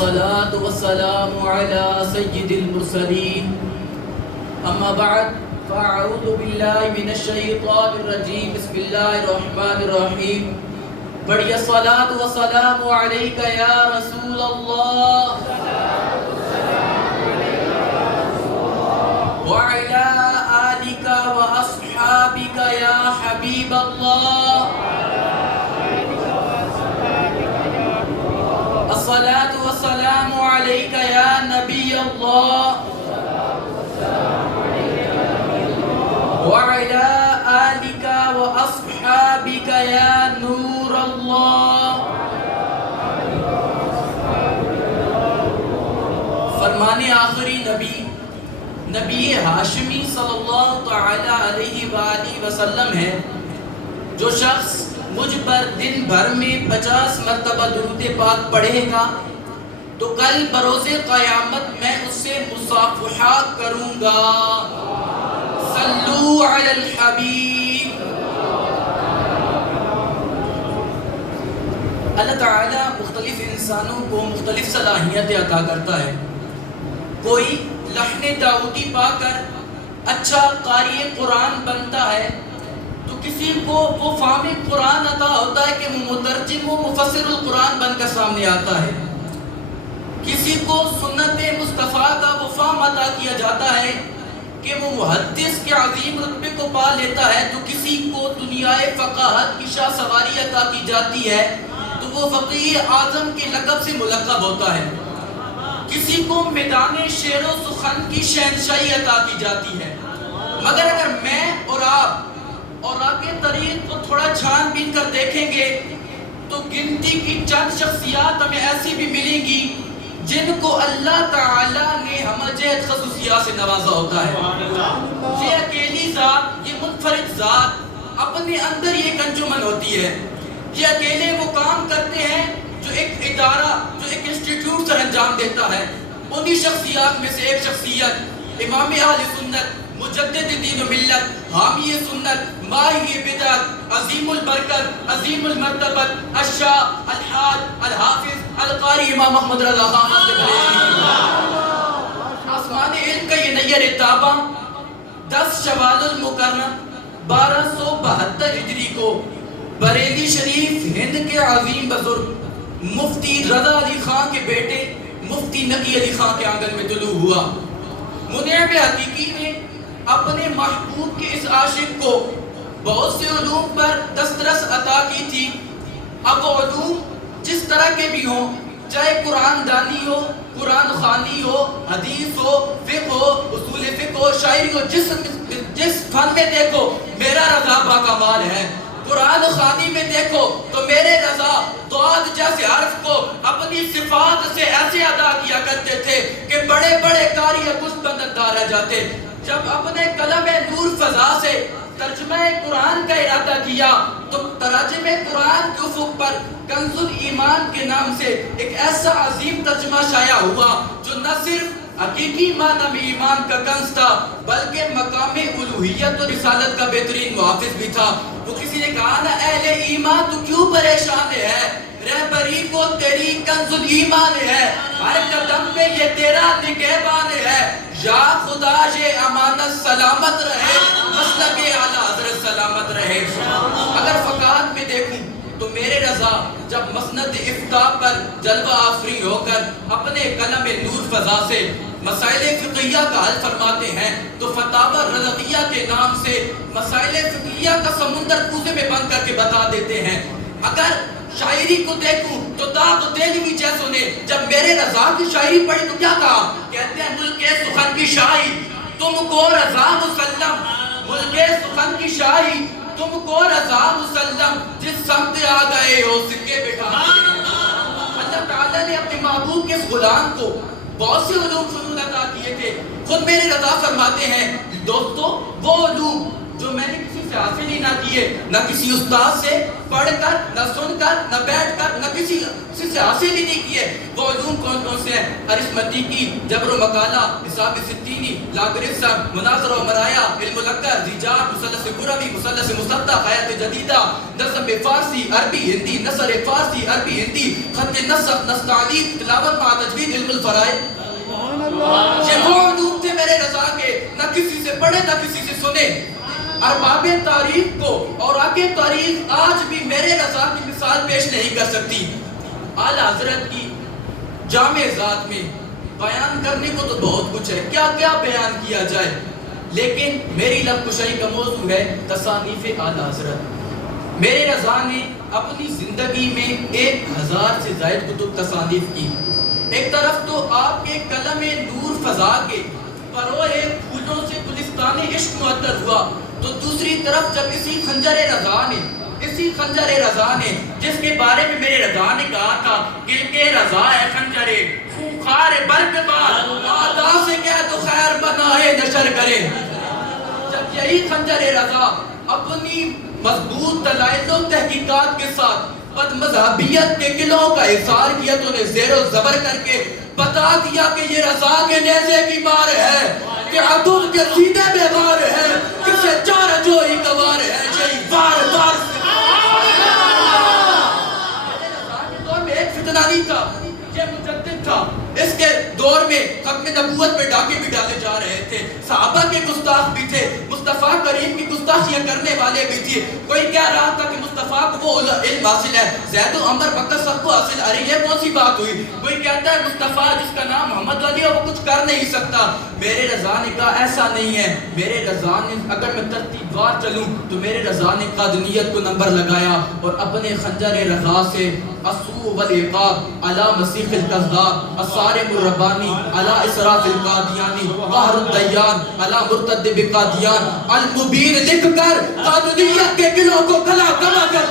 والصلاة والسلام على سيد المرسلين أما بعد فأعوذ بالله من الشيطان الرجيم بسم الله الرحمن الرحيم بڑی الصلاة والسلام عليك يا رسول الله وعلى آلك وأصحابك يا حبيب الله الصلاة والسلام عليك يا نبي الله وعلى آلك وأصحابك يا نور الله. فرمان آخری نبی ہاشمی صلی اللہ تعالی علیہ وآلہ وسلم ہے. جو شخص مجھ پر دن بھر میں 50 مرتبہ درود پاک پڑھے گا تو کل بروز قیامت میں اس سے مصافحہ کروں گا. صلو علی الحبیب. اللہ تعالیٰ مختلف انسانوں کو مختلف صلاحیتیں عطا کرتا ہے. کوئی لحن داؤدی پا کر اچھا قاری قرآن بنتا ہے تو کسی کو وہ فہم قرآن عطا ہوتا ہے کہ وہ مترجم و مفسر القرآن بن کر سامنے آتا ہے. کسی کو سنت مصطفیٰ کا وہ فہم عطا کیا جاتا ہے کہ وہ محدث کے عظیم رتبے کو پا لیتا ہے. تو کسی کو دنیا فقاہت کی شاہ سواری عطا کی جاتی ہے تو وہ فقیہ اعظم کے لقب سے ملقب ہوتا ہے. کسی کو میدان شعر و سخن کی شہنشاہی عطا کی جاتی ہے. مگر اگر میں اور آپ اور آگے طریق کو تھوڑا چھان بین کر دیکھیں گے تو گنتی کی چند شخصیات ہمیں ایسی بھی ملیں گی جن کو اللہ تعالیٰ نے ہمجہت خصوصیات سے نوازا ہوتا ہے. یہ اکیلی ذات، یہ منفرد ذات اپنے اندر یہ ایک انجمن ہوتی ہے. یہ اکیلے وہ کام کرتے ہیں جو ایک ادارہ، جو ایک انسٹیٹیوٹ سر انجام دیتا ہے. انہی شخصیات میں سے ایک شخصیت امام اہل سنت، مجدد دین و ملت، حامی سنت، ماہی بدعت، عظیم البرکت، عظیم المرتبت، الشاہ الحاج الحافظ القاری امام محمد رضا خان سے بریلوی. آسمان علم کا یہ نیر تابہ 10 شوال المکرم 1272 ہجری کو بریلی شریف ہند کے عظیم بزرگ مفتی رضا علی خان کے بیٹے مفتی نقی علی خان کے آنگن میں طلوع ہوا. منعم حقیقی نے اپنے محبوب کے اس عاشق کو بہت سے علوم پر دسترس عطا کی تھی. اب وہ علوم جس طرح کے بھی ہوں، چاہے قرآن دانی ہو، قرآن خوانی ہو، حدیث ہو، فقہ ہو، اصول فقہ ہو، شاعری ہو، جس فن میں دیکھو میرا رضا باکمال ہے. قرآن خوانی میں دیکھو تو میرے رضا ضاد جیسے حرف کو اپنی صفات سے ایسے ادا کیا کرتے تھے کہ بڑے بڑے قاری پشت بندندار رہ جاتے. جب اپنے قلم نور فضا سے ترجمہ قرآن کا ارادہ کیا تو تراجم قرآن کے افق پر کنز الایمان کے نام سے ایک ایسا عظیم ترجمہ شائع ہوا جو نہ صرف حقیقی معنی میں ایمان کا کنز تھا بلکہ مقام الوہیت و رسالت کا بہترین محافظ بھی تھا. تو کسی نے کہا نا اہل ایمان تو کیوں پریشان ہے، رہبری کو تیری کنز الایمان ہے، ہر قدم پہ یہ تیرا نگہبان ہے. یا خدا یہ امانت سلامت رہے، مسلک اعلیٰ حضرت سلامت رہے. اگر فقاہت میں دیکھوں تو میرے رضا جب مسند افتاء پر جلوہ آفری ہو کر اپنے قلم نور فضا سے مسائل فقہیہ کا حل فرماتے ہیں تو فتاوی رضویہ کے نام سے مسائل فقہیہ کا سمندر کوزے میں بند کر کے بتا دیتے ہیں. اگر شاعری کو دیکھوں تو داغ دہلوی جیسوں نے جب میرے رضا کی شاعری پڑھی تو کیا کہا؟ کہتے ہیں ملک سخن کی شاعری تم کو رضا مسلم، ملک سخن کی شاعری تم کو رضا مسلم، جس سمت آ گئے ہو سکے بٹھا. اللہ تعالیٰ نے اپنے محبوب کے اس غلام کو بہت سے علوم فنون عطا کیے تھے. خود میرے رضا فرماتے ہیں دوستو وہ علوم جو میں نے کسی سے حاصل ہی نہ کیے، نہ کسی استاد سے پڑھ کر، نہ سن کر، نہ بیٹھ کر، نہ کسی سے حاصل ہی نہیں کیے، وہ علوم کون کون سے ہیں؟ ارثمتیکی، جبر و مقالہ، حساب ستینی، لاگرفسم، مناظر و مرایا، علم لکر، زیجات، مثلث قربی، مثلث مصدق، حیات جدیدہ، نظم فارسی عربی ہندی، نثر فارسی عربی ہندی، خط نسخ، نص تعلیم، تلاوت مع تجوید، علم الفرائض۔ یہ وہ علوم تھے میرے رضا کے، نہ کسی سے پڑھے نہ کسی سے سنے۔ ارباب تاریخ کو اور آگے تاریخ آج بھی میرے رضا کی مثال پیش نہیں کر سکتی۔ اعلیٰ حضرت کی جامع ذات میں بیان کرنے کو تو بہت کچھ ہے، کیا کیا بیان کیا جائے، لیکن میری لب کشائی کا موضوع ہے تصانیف اعلیٰ حضرت۔ میرے رضا نے اپنی زندگی میں 1000 سے زائد کتب تصانیف کی۔ ایک طرف تو آپ کے قلم نور فضا کے پروئے پھولوں سے گلستان عشق معطر ہوا، تو دوسری طرف جب اسی خنجر رضا نے جس کے بارے میں میرے رضا نے کہا تھا کہ رضا ہے خنجر خوخار برق بار، آدھا سے کہہ تو خیر بنائے نشر کرے، جب یہی خنجر رضا اپنی مضبوط دلائل و تحقیقات کے ساتھ بد مذہبیت کے قلعوں کا احصار کیا تو انہیں زیر و زبر کر کے بتا دیا کہ یہ رضا کے نیزے کی مار ہے، کہ عدو کے سینے میں غار ہے، کسے چار جو ہی گوار ہے، یہی بار بار سے میرے رضا کے دور میں ایک فتنہ نہیں تھا، یہ مجدد تھا۔ اس کے دور میں ختم نبوت پہ ڈاکے بھی ڈالے جا رہے تھے، صحابہ کے گستاخ بھی تھے، مصطفیٰ کریم کی گستاخیاں کرنے والے بھی تھے۔ کوئی کہہ رہا تھا کہ مصطفیٰ کو وہ علم حاصل ہے، زید و عمر بکر سب کو حاصل، ارے یہ کون سی بات ہوئی؟ کوئی کہتا ہے مصطفیٰ جس کا نام محمد علی ہے وہ کچھ کر نہیں سکتا۔ میرے رضا نے کہا ایسا نہیں ہے، میرے رضا نے اگر میں ترتیب وار چلوں تو میرے رضا نے قادنیت کو نمبر لگایا اور اپنے خنجر رضا سے السوء والعقاب علی مسیح الکذاب، الصارم الربانی علی اسراف القادیانی، قہر الدیان علی مرتد بقادیان، المبین لکھ کر قادنیت کے قلعوں کو کھلا کما کر۔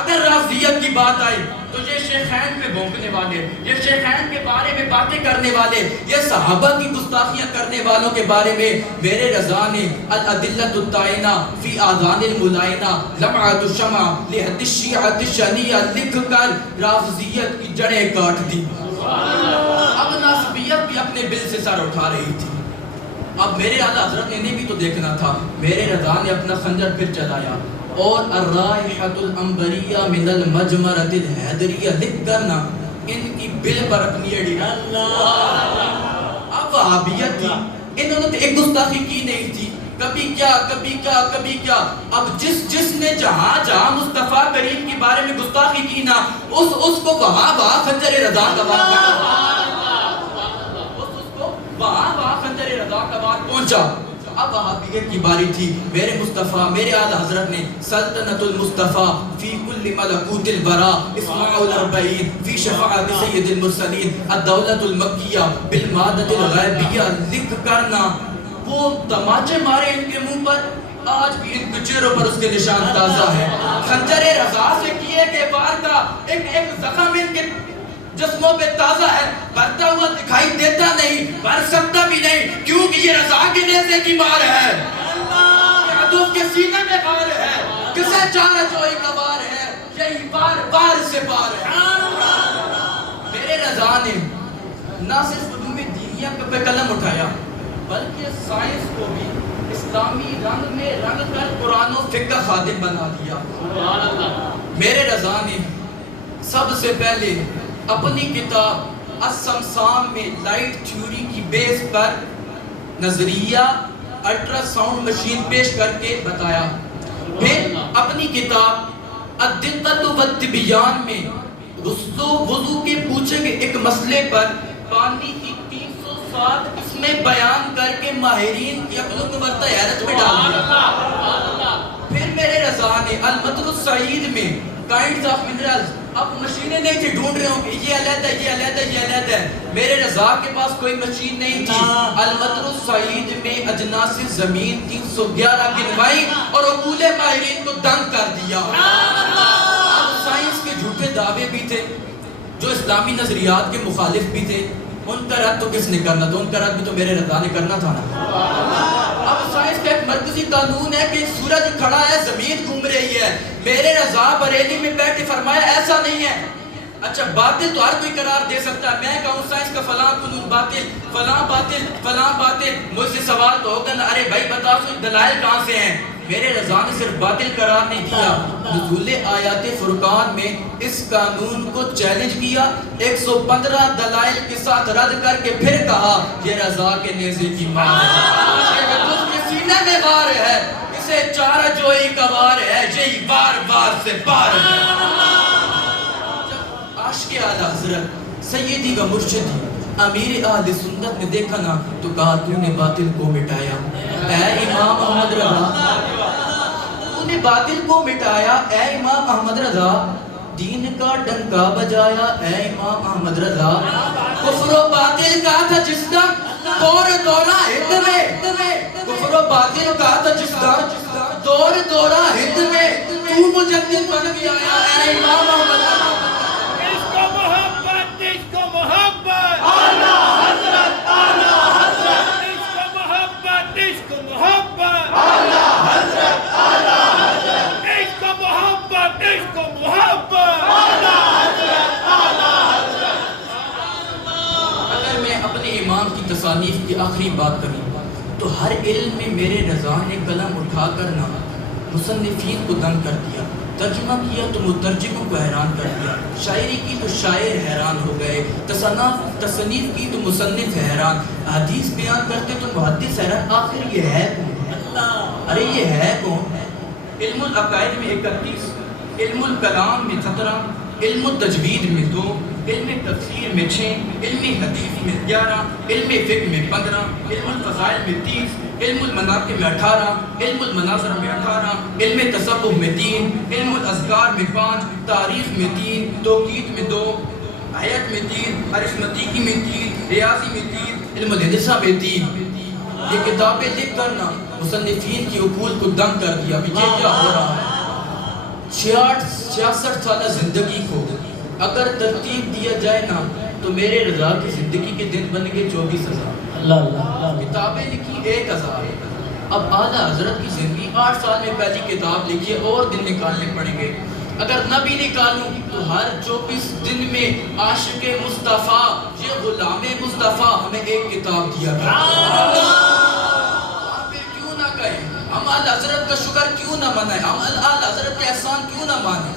اگر رافضیت کی بات آئی تو یہ شیخین پہ بھونکنے والے، یہ شیخین کے بارے میں باتیں کرنے والے، یہ صحابہ کی گستاخیاں کرنے والوں کے بارے میں میرے رضا نے الادلۃ الطائنہ فی آذان الملائنہ لمعۃ الشمع لحد الشیعۃ الشنیہ لکھ کر رافضیت کی جڑیں کاٹ دی۔ اب ناصبیت بھی اپنے بل سے سر اٹھا رہی تھی۔ اب میرے اعلیٰ حضرت نے بھی تو دیکھنا تھا، میرے رضا نے اپنا خنجر پھر چلایا اور الرائحۃ العنبریہ من المجمرۃ الحیدریہ لکھ کرنا ان کی بل پر اپنی اڑی۔ اب وہابیت تھی، انہوں نے ایک گستاخی کی نہیں تھی، کبھی کیا کبھی کیا کبھی کیا۔ اب جس نے جہاں مصطفیٰ کریم کے بارے میں گستاخی کی نا اس کو وہاں خنجر رضا کا وہاں خنجر رضا کا بات پہنچا۔ اب وہابیت کی باری تھی۔ میرے مصطفیٰ میرے اعلیٰ حضرت نے سلطنت المصطفیٰ فی کل ملکوت البراء اسماع الاربعین فی شفاعت سید المرسلین الدولت المکیہ بالمادت الغیبیہ لکھ کرنا وہ تماچے مارے ان کے منہ پر، آج بھی ان کے چہروں پر اس کے نشان تازہ ہے۔ خنجر رضا سے کیے گئے وار کا ایک زخم ان کے جسموں پہ تازہ ہے، بھرتا ہوا دکھائی دیتا نہیں، بھر سکتا بھی نہیں، کیونکہ یہ رضا کے نیزے کی مار ہے، عدو کے سینے میں غار ہے، کسے چارہ جوئی کا وار ہے، یہی بار سے بار ہے۔ میرے رضا نے نہ صرف علوم دینیہ پہ قلم اٹھایا بلکہ سائنس کو بھی اسلامی رنگ میں رنگ کر قرآن و فقہ خادم بنا دیا۔ میرے رضا نے سب سے پہلے اپنی کتاب السمسام میں لائٹ تھیوری کی بیس پر نظریہ الٹرا ساؤنڈ مشین پیش کر کے بتایا۔ پھر اپنی کتاب الدقۃ والتبیان میں وضو کے پوچھے گئے ایک مسئلے پر پانی کی 307 قسمیں بیان کر کے ماہرین کی عقل کو برتہ حیرت میں ڈال دیا۔ پھر میرے رضا نے المتن السعید میں کائنڈز آف منرلز، اب مشینیں نہیں تھی، ڈھونڈ رہے ہوں کہ یہ علیحدہ یہ علیحدہ یہ علیحدہ ہے، میرے رضا کے پاس کوئی مشین نہیں تھی۔ المتن السعید میں اجناس زمین 311 گنوائی اور عقول ماہرین کو دنگ کر دیا۔ اب سائنس کے جھوٹے دعوے بھی تھے، جو اسلامی نظریات کے مخالف بھی تھے، ان کا رد تو کس نے کرنا تھا؟ ان کا رد بھی تو میرے رضا نے کرنا تھا نا۔ اب سائنس کا ایک مرکزی قانون ہے کہ سورج کھڑا ہے، زمین گھوم رہی ہے، میرے رضا بریلی میں بیٹھ کے فرمایا ایسا نہیں ہے، اچھا باطل تو ہر کوئی قرار دے سکتا ہے. میں کہوں سائنس کا فلاں قانون باطل، فلاں باطل، فلاں باطل، مجھ سے سوال تو ہوگا نا ارے بھائی بتا سو دلائل کہاں سے ہیں؟ میرے رضا نے صرف باطل قرار نہیں دیا، نزول آیات فرقان میں اس قانون کو چیلنج کیا، 115 دلائل کے ساتھ رد کر کے پھر کہا یہ رضا کے نیزے کی ماں ہے، اس کے سینے میں وار ہے، اسے چارہ جوئی کا وار ہے، یہی بار بار سے پار ہے. جب عاشق اعلیٰ حضرت سیدی و مرشدی امیر اہل سنت نے دیکھا نا تو کہا تو نے باطل کو مٹایا اے امام احمد رضا، تو نے باطل کو مٹایا اے امام احمد رضا، دین کا ڈنکا بجایا اے امام احمد رضا. کفر و باطل کا تھا جس دم دور دورہ ہند میں، کفر و باطل کا تھا جس دم دور دورہ ہند میں، تو مجدد بن گیا اے امام احمد رضا. تصانیف کی آخری بات کریں تو ہر علم میں میرے رضا نے قلم اٹھا کر نہ مصنفین کو دنگ کر دیا، ترجمہ کیا تو مترجموں کو حیران کر دیا، شاعری کی تو شاعر حیران ہو گئے، تصنیف کی تو مصنف حیران، حدیث بیان کرتے تو محدث حیران. آخر یہ ہے کون؟ ارے یہ ہے کون؟ علم العقائد میں 31، علم الکلام میں 17، علم التجوید میں 2، علم تفسیر میں 6، علم حدیث میں 11، علم فقہ میں 15، علم الفضائل میں 30، علم المناقب میں 18، علم المناظر میں 18، علم تصوف میں 3، علم الاذکار میں 5، تاریخ میں 3، توقیت میں 2، حیات میں 3، ارثمتیکی میں 3، ریاضی میں 3، علم الہندسہ میں 3. یہ کتابیں لکھ کر نا مصنفین کی عقول کو دنگ کر دیا. ابھی یہ کیا ہو رہا ہے؟ 66 سالہ زندگی کو اگر ترتیب دیا جائے نا تو میرے رضا کی زندگی کے دن بن گئے 24,000. کتابیں لکھی 1,000. اب اعلیٰ حضرت کی زندگی 8 سال میں پہلی کتاب لکھی ہے، اور دن نکالنے پڑیں گے. اگر نہ بھی نکالوں تو ہر 24 دن میں عاشق مصطفیٰ یہ غلام مصطفیٰ ہمیں ایک کتاب دیا کرتا. پھر کیوں نہ کہیں ہم اعلیٰ حضرت کا شکر کیوں نہ منائیں، ہم اعلیٰ حضرت کے احسان کیوں نہ مانیں.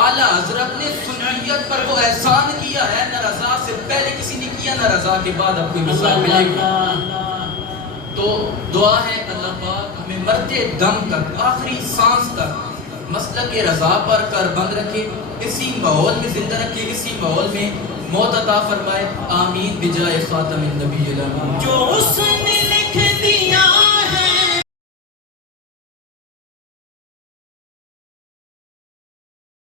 اعلیٰ حضرت نے سنیت پر وہ احسان کیا ہے نہ رضا سے پہلے کسی نے کیا نہ رضا کے بعد اب کوئی مثال ملے گا. تو دعا ہے اللہ پاک ہمیں مرتے دم تک آخری سانس تک مسلک رضا پر کر بند رکھے، اسی ماحول میں زندہ رکھے، اسی ماحول میں موت عطا فرمائے. آمین بجائے خاتم النبی.